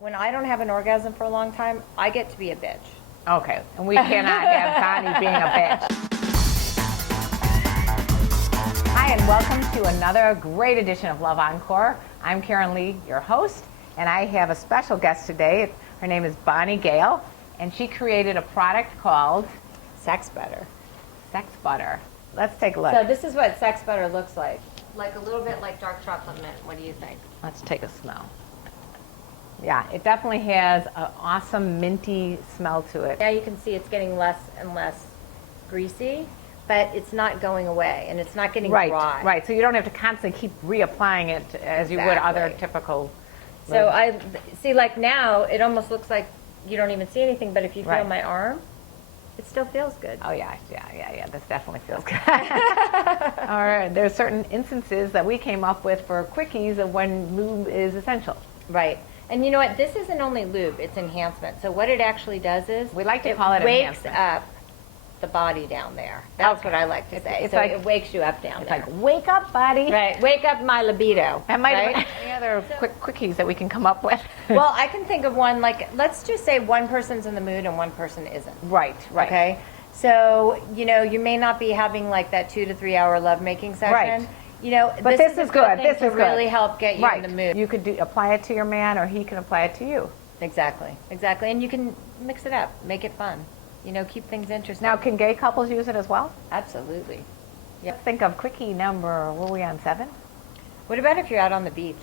When I don't have an orgasm for a long time, I get to be a bitch. Okay, and we cannot have Bonnie being a bitch. Hi, and welcome to another great edition of Love Encore. I'm KarenLee, your host, and I have a special guest today. Her name is Bonnie Gayle, and she created a product called Sex butter. Sex Butter. Let's take a look. So this is what sex butter looks like. Like a little bit like dark chocolate mint. What do you think? Let's take a smell. Yeah, it definitely has an awesome minty smell to it. Now you can see it's getting less and less greasy, but it's not going away, and it's not getting dry. Right, so you don't have to constantly keep reapplying it as you would other typical. So I see, like now, it almost looks like you don't even see anything, but if you feel my arm, it still feels good. Oh yeah, this definitely feels good. All right, there's certain instances that we came up with for quickies of when lube is essential. Right. And you know what? This isn't only lube, it's enhancement. So what it actually does is we like to call it wakes up the body down there. That's what I like to say. It's so like, it wakes you up down there. It's like, wake up, body. Right. Wake up my libido. That might be any other quick quickies that we can come up with. Well, I can think of one, like, let's just say one person's in the mood and one person isn't. Right. Okay? So, you know, you may not be having like that 2 to 3 hour lovemaking session. Right. You know, but this is good. This is really help get you in the mood. You could apply it to your man, or he can apply it to you. Exactly. And you can mix it up, make it fun. You know, keep things interesting. Now, can gay couples use it as well? Absolutely. Yep. Let's think of quickie number, what are we on, 7? What about if you're out on the beach?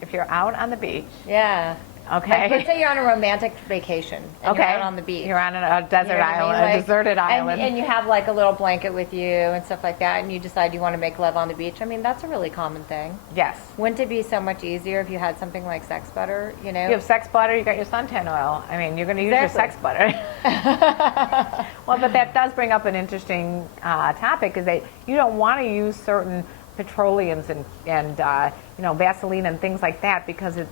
If you're out on the beach. Yeah. Okay. Like, let's say you're on a romantic vacation and you're out on the beach. You're on a desert island, a deserted island. And you have like a little blanket with you and stuff like that, and you decide you want to make love on the beach. I mean, that's a really common thing. Yes. Wouldn't it be so much easier if you had something like sex butter, you know? You have sex butter, you got your suntan oil. I mean, you're going to use your sex butter. Well, but that does bring up an interesting topic, is that you don't want to use certain petroleums and you know, Vaseline and things like that, because it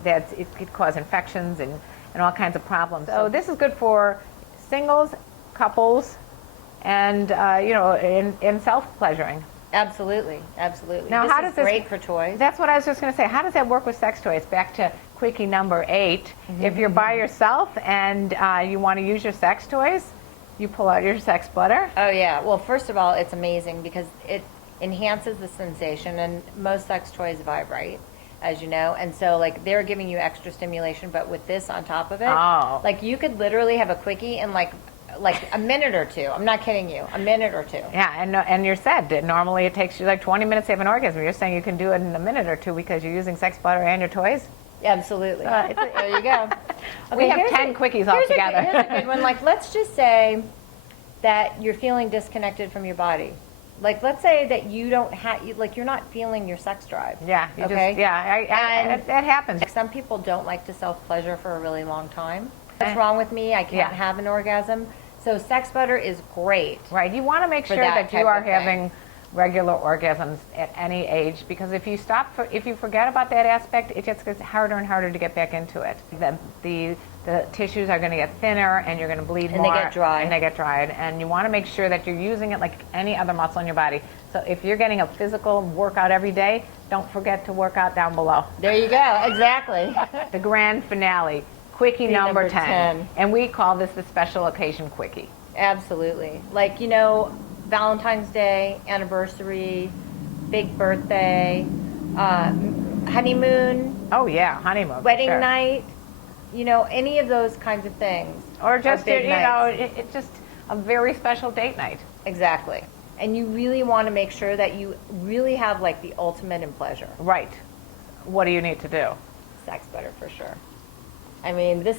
could cause infections and all kinds of problems. So this is good for singles, couples, and you know, in self-pleasuring. Absolutely. Now, this how is does this great for toys? That's what I was just going to say. How does that work with sex toys? Back to quickie number 8. If you're by yourself and you want to use your sex toys, you pull out your sex butter. Oh yeah. Well, first of all, it's amazing because it enhances the sensation, and most sex toys vibrate, as you know, and so like they're giving you extra stimulation, but with this on top of it, like you could literally have a quickie in like a minute or two. I'm not kidding you, a minute or two. Yeah, and you're said that normally it takes you like 20 minutes to have an orgasm. You're saying you can do it in a minute or two because you're using sex butter and your toys? Absolutely. There you go. Okay, we have 10 quickies altogether. Here's a good one. Like, let's just say that you're feeling disconnected from your body. Like, let's say that you don't have, like, you're not feeling your sex drive. Yeah. That happens. Some people don't like to self-pleasure for a really long time. What's wrong with me? I can't have an orgasm. So sex butter is great. Right. You want to make sure that you are having regular orgasms at any age, because if you if you forget about that aspect, it just gets harder and harder to get back into it. The tissues are going to get thinner, and you're going to bleed more. And they get dry. And they get dried. And you want to make sure that you're using it like any other muscle in your body. So if you're getting a physical workout every day, don't forget to work out down below. There you go. Exactly. The grand finale, quickie number 10. And we call this the special occasion quickie. Absolutely. Like, you know, Valentine's Day, anniversary, big birthday, honeymoon. Oh yeah, honeymoon. Wedding night. You know, any of those kinds of things. Or just, you know, it's just a very special date night. Exactly. And you really want to make sure that you really have like the ultimate in pleasure. Right. What do you need to do? Sex butter for sure. I mean, this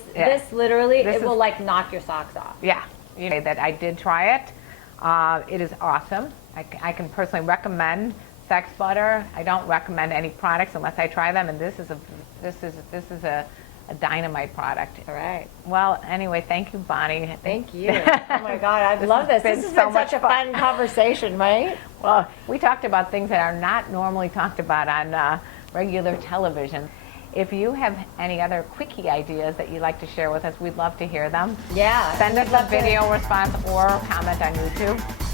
literally, it will like knock your socks off. Yeah. You know that I did try it. It is awesome. I can personally recommend sex butter. I don't recommend any products unless I try them, and this is a dynamite product. All right. Well, anyway, thank you, Bonnie. Thank you. Oh my God, I love this. This has been such a fun conversation, right? Well, we talked about things that are not normally talked about on regular television. If you have any other quickie ideas that you'd like to share with us, we'd love to hear them. Yeah. Send us a video response or comment on YouTube.